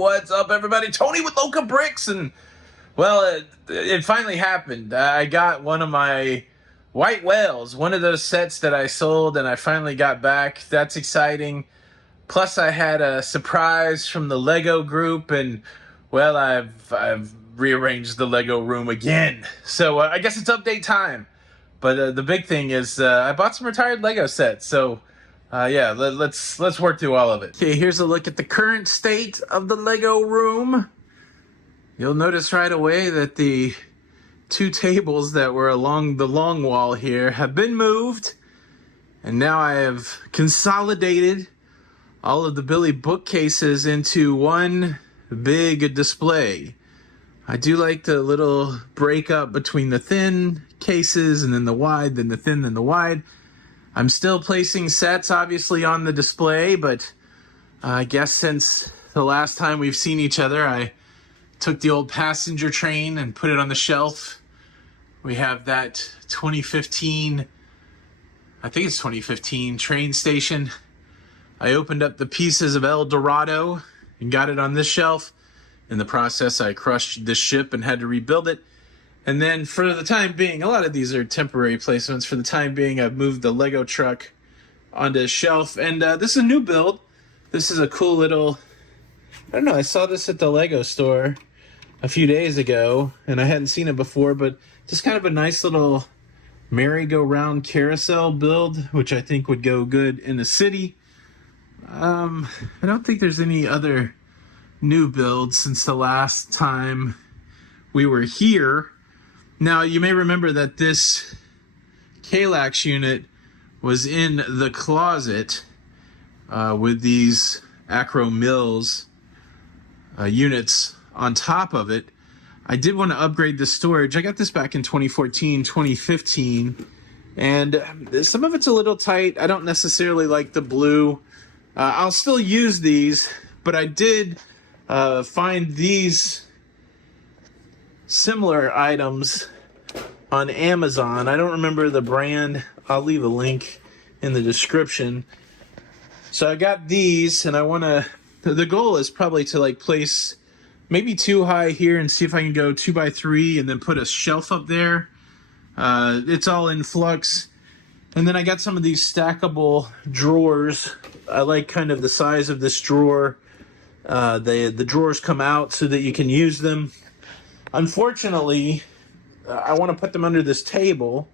what's up, everybody? Tony with Loca Bricks, and well, it finally happened. I got one of my white whales, one of those sets that I sold, and I finally got back. That's exciting. Plus, I had a surprise from the Lego group, and well, I've rearranged the Lego room again. So I guess it's update time. But the big thing is I bought some retired Lego sets. So yeah, let's work through all of it. Okay, here's a look at the current state of the Lego room. You'll notice right away that the two tables that were along the long wall here have been moved. And now I have consolidated all of the Billy bookcases into one big display. I do like the little breakup between the thin cases and then the wide, then the thin, then the wide. I'm still placing sets obviously on the display, but I guess since the last time we've seen each other, I took the old passenger train and put it on the shelf. We have that 2015, I think it's 2015 train station. I opened up the pieces of El Dorado and got it on this shelf. In the process, I crushed this ship and had to rebuild it. And then for the time being, a lot of these are temporary placements. For the time being, I've moved the Lego truck onto a shelf. And this is a new build. This is a cool little, I don't know, I saw this at the Lego store a few days ago, and I hadn't seen it before, but just kind of a nice little merry-go-round carousel build, which I think would go good in the city. I don't think there's any other new builds since the last time we were here. Now, you may remember that this Kallax unit was in the closet with these Acro Mills units on top of it. I did want to upgrade the storage. I got this back in 2014, 2015, and some of it's a little tight. I don't necessarily like the blue. I'll still use these, but I did find these similar items on Amazon. I don't remember the brand. I'll leave a link in the description. So I got these, and I want to, the goal is probably to like place maybe 2 high here and see if I can go 2x3 and then put a shelf up there. It's all in flux. And then I got some of these stackable drawers. I like kind of the size of this drawer. The drawers come out so that you can use them. Unfortunately, I want to put them under this table,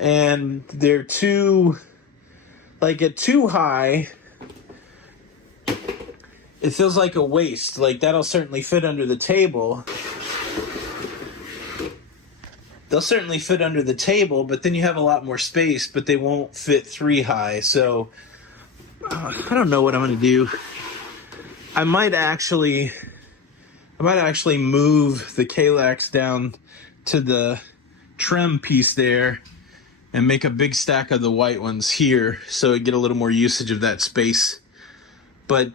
and they're too, like at too high, it feels like a waste. Like that'll certainly fit under the table. They'll certainly fit under the table, but then you have a lot more space, but they won't fit 3 high. So I don't know what I'm going to do. I might actually move the Kallax down to the trim piece there and make a big stack of the white ones here so I get a little more usage of that space. But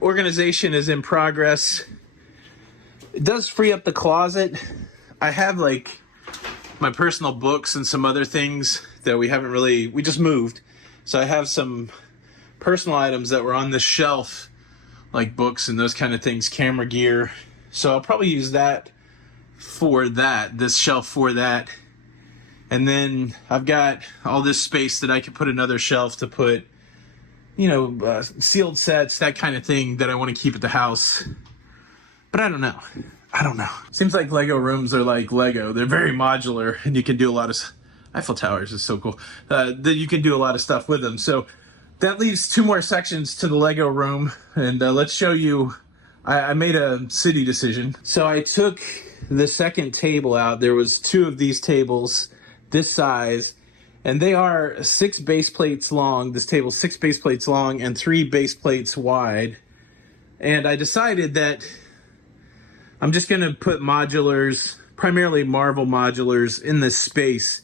organization is in progress. It does free up the closet. I have like my personal books and some other things that we just moved. So I have some personal items that were on this shelf, like books and those kind of things, camera gear. So I'll probably use that for that, this shelf for that. And then I've got all this space that I could put another shelf to put, you know, sealed sets, that kind of thing that I want to keep at the house. But I don't know. Seems like Lego rooms are like Lego. They're very modular, and you can do a lot of... Eiffel Towers is so cool. That you can do a lot of stuff with them. So that leaves 2 more sections to the Lego room, and let's show you. I made a city decision. So I took the second table out. There was 2 of these tables this size, and they are 6 base plates long. This table's 6 base plates long and 3 base plates wide. And I decided that I'm just going to put modulars, primarily Marvel modulars, in this space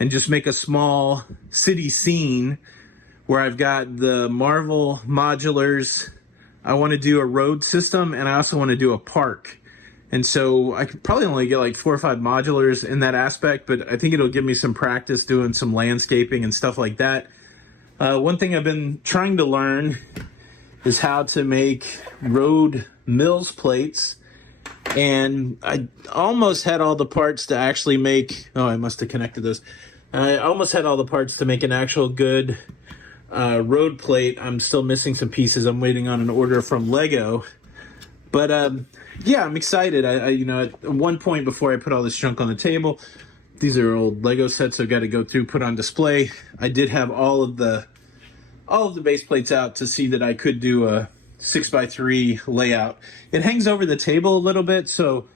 and just make a small city scene where I've got the Marvel modulars. I want to do a road system, and I also want to do a park. And so I could probably only get like 4 or 5 modulars in that aspect, but I think it'll give me some practice doing some landscaping and stuff like that. One thing I've been trying to learn is how to make road mills plates. And I almost had all the parts to actually make, oh, I must have connected those. I almost had all the parts to make an actual good road plate. I'm still missing some pieces. I'm waiting on an order from Lego. But yeah, I'm excited. I you know, at one point before I put all this junk on the table, these are old Lego sets I've got to go through, put on display. I did have all of the base plates out to see that I could do a 6x3 layout. It hangs over the table a little bit, so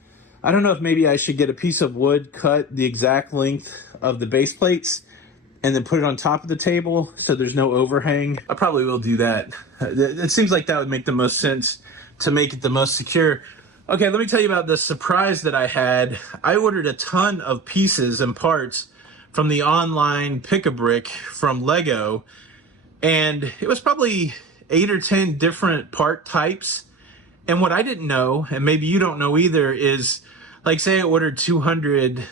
I don't know if maybe I should get a piece of wood, cut the exact length of the base plates, and then put it on top of the table so there's no overhang. I probably will do that. It seems like that would make the most sense to make it the most secure. Okay, let me tell you about the surprise that I had. I ordered a ton of pieces and parts from the online Pick-a-Brick from Lego, and it was probably 8 or 10 different part types. And what I didn't know, and maybe you don't know either, is like, say I ordered 200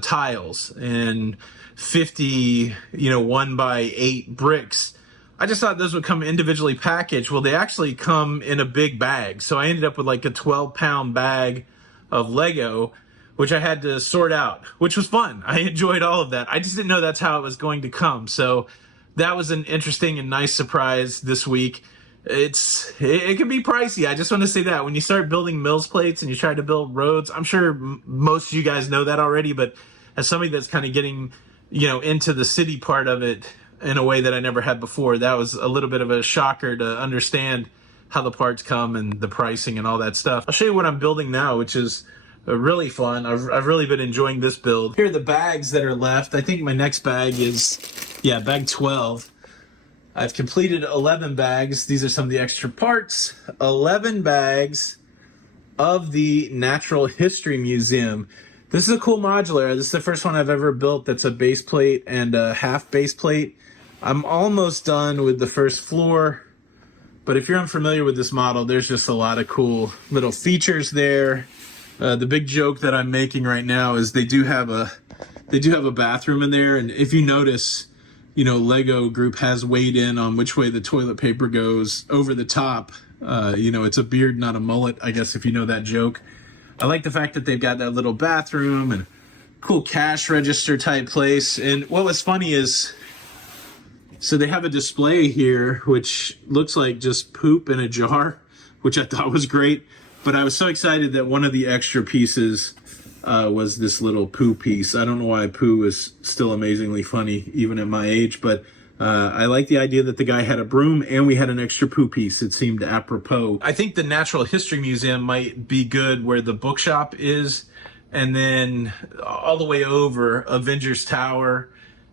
tiles and 50, 1x8 bricks. I just thought those would come individually packaged. Well, they actually come in a big bag. So I ended up with like a 12-pound bag of Lego, which I had to sort out, which was fun. I enjoyed all of that. I just didn't know that's how it was going to come. So that was an interesting and nice surprise this week. It can be pricey. I just want to say that when you start building mills plates and you try to build roads, I'm sure most of you guys know that already, but as somebody that's kind of getting, into the city part of it in a way that I never had before, that was a little bit of a shocker to understand how the parts come and the pricing and all that stuff. I'll show you what I'm building now, which is really fun. I've really been enjoying this build. Here are the bags that are left. I think my next bag is, bag 12. I've completed 11 bags. These are some of the extra parts. 11 bags of the Natural History Museum. This is a cool modular. This is the first one I've ever built that's a base plate and a half base plate. I'm almost done with the first floor, but if you're unfamiliar with this model, there's just a lot of cool little features there. The big joke that I'm making right now is they do have a bathroom in there, and if you notice, Lego Group has weighed in on which way the toilet paper goes over the top. It's a beard, not a mullet, I guess, if you know that joke. I like the fact that they've got that little bathroom and cool cash register type place. And what was funny is, so they have a display here, which looks like just poop in a jar, which I thought was great. But I was so excited that one of the extra pieces was this little poo piece. I don't know why poo is still amazingly funny, even at my age, but I like the idea that the guy had a broom and we had an extra poo piece. It seemed apropos. I think the Natural History Museum might be good where the bookshop is, and then all the way over Avengers Tower,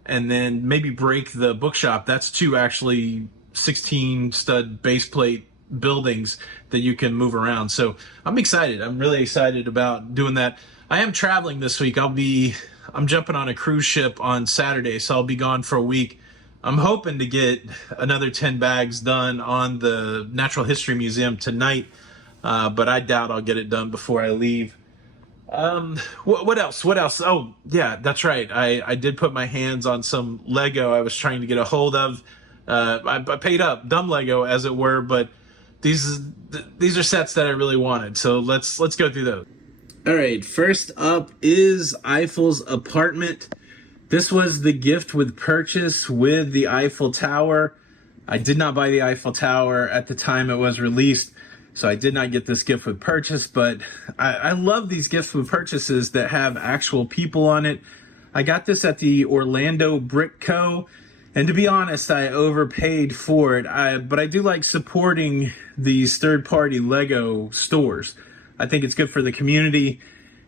and then maybe break the bookshop. That's two actually 16 stud base plate buildings that you can move around. So I'm excited. I'm really excited about doing that. I am traveling this week. I'm jumping on a cruise ship on Saturday, so I'll be gone for a week. I'm hoping to get another 10 bags done on the Natural History Museum tonight, but I doubt I'll get it done before I leave. What else? Oh, yeah, that's right. I did put my hands on some Lego I was trying to get a hold of. I paid up, dumb Lego as it were, but these are sets that I really wanted. So let's go through those. All right, first up is Eiffel's apartment. This was the gift with purchase with the Eiffel Tower. I did not buy the Eiffel Tower at the time it was released, so I did not get this gift with purchase, but I love these gifts with purchases that have actual people on it. I got this at the Orlando Brick Co., and to be honest, I overpaid for it, but I do like supporting these third-party Lego stores. I think it's good for the community.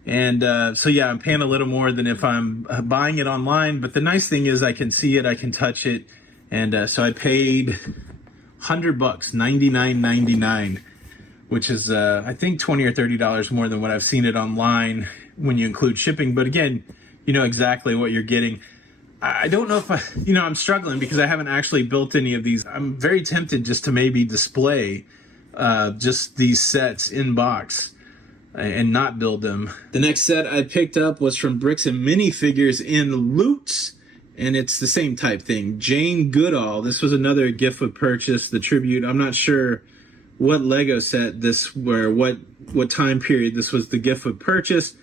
And so, yeah, I'm paying a little more than if I'm buying it online. But the nice thing is I can see it, I can touch it. And so I paid $100, $99.99, which is, I think, $20 or $30 more than what I've seen it online when you include shipping. But again, you know exactly what you're getting. I don't know if I'm struggling because I haven't actually built any of these. I'm very tempted just to maybe display just these sets in box and not build them. The next set I picked up was from Bricks and Minifigures in Loots, and it's the same type thing. Jane Goodall. This was another gift with purchase, the tribute. I'm not sure what Lego set this were, what time period this was the gift with purchase.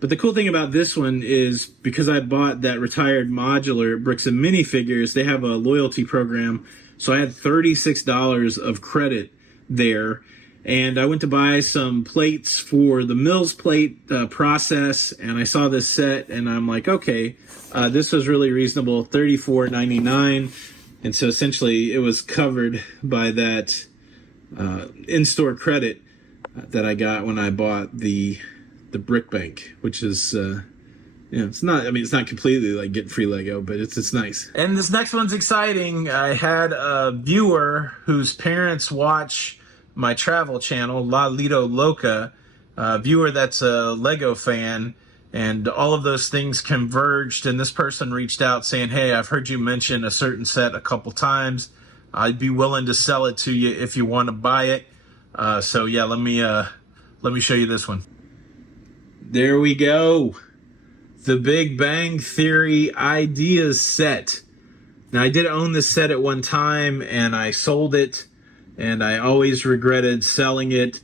But the cool thing about this one is because I bought that retired modular Bricks and minifigures, they have a loyalty program. So I had $36 of credit there. And I went to buy some plates for the Mills plate process, and I saw this set, and I'm like, okay, this was really reasonable, $34.99. And so essentially it was covered by that in-store credit that I got when I bought the Brick Bank, which is it's not, I mean, it's not completely like getting free Lego, but it's nice. And this next one's exciting. I had a viewer whose parents watch my travel channel, La Lido Loca, viewer that's a Lego fan, and all of those things converged, and this person reached out saying, hey, I've heard you mention a certain set a couple times. I'd be willing to sell it to you if you want to buy it. So yeah, let me show you this one. There we go. The Big Bang Theory Ideas set. Now, I did own this set at one time, and I sold it, and I always regretted selling it.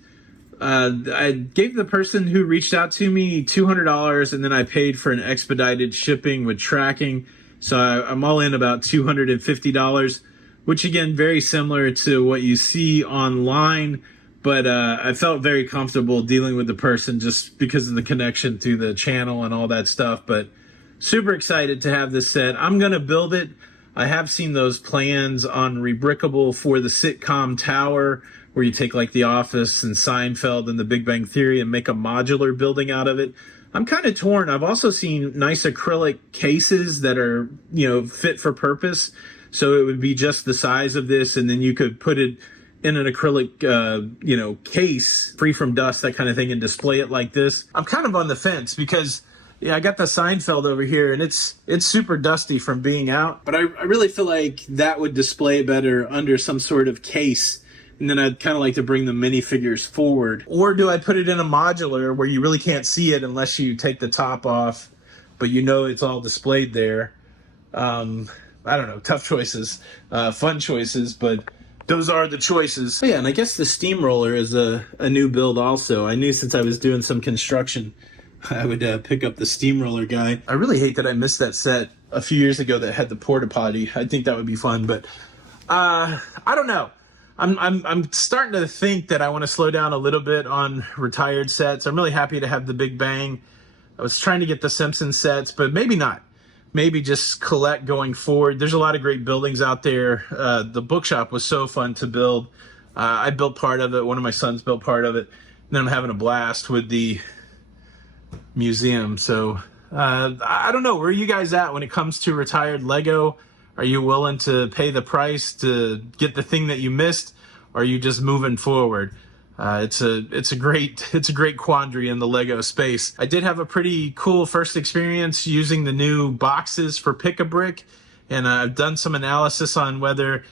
I gave the person who reached out to me $200, and then I paid for an expedited shipping with tracking. So I'm all in about $250, which again, very similar to what you see online. But I felt very comfortable dealing with the person just because of the connection to the channel and all that stuff. But super excited to have this set. I'm going to build it. I have seen those plans on Rebrickable for the sitcom tower, where you take like The Office and Seinfeld and The Big Bang Theory and make a modular building out of it. I'm kind of torn. I've also seen nice acrylic cases that are, fit for purpose. So it would be just the size of this, and then you could put it in an acrylic, case, free from dust, that kind of thing, and display it like this. I'm kind of on the fence because, I got the Seinfeld over here, and it's super dusty from being out. But I really feel like that would display better under some sort of case. And then I'd kind of like to bring the minifigures forward. Or do I put it in a modular where you really can't see it unless you take the top off, but it's all displayed there? I don't know, tough choices, fun choices, but those are the choices. Oh yeah, and I guess the steamroller is a new build also. I knew since I was doing some construction, I would pick up the steamroller guy. I really hate that I missed that set a few years ago that had the porta potty. I think that would be fun, but I don't know. I'm starting to think that I want to slow down a little bit on retired sets. I'm really happy to have the Big Bang. I was trying to get the Simpsons sets, but maybe not. Maybe just collect going forward. There's a lot of great buildings out there. The bookshop was so fun to build. I built part of it. One of my sons built part of it. And then I'm having a blast with the museum. So I don't know. Where are you guys at when it comes to retired Lego? Are you willing to pay the price to get the thing that you missed? Or are you just moving forward? It's a great quandary in the Lego space. I did have a pretty cool first experience using the new boxes for Pick-a-Brick, and I've done some analysis on whether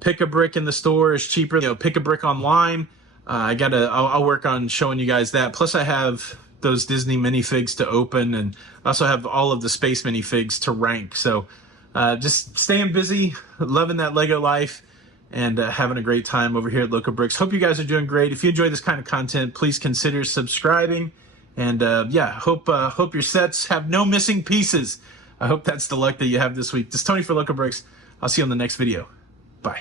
Pick-a-Brick in the store is cheaper than Pick-a-Brick online. I'll work on showing you guys that. Plus I have those Disney minifigs to open, and I also have all of the Space minifigs to rank. So just staying busy, loving that Lego life, and having a great time over here at Loca Bricks. Hope you guys are doing great. If you enjoy this kind of content, please consider subscribing. And hope your sets have no missing pieces. I hope that's the luck that you have this week. This is Tony for Loca Bricks. I'll see you on the next video. Bye.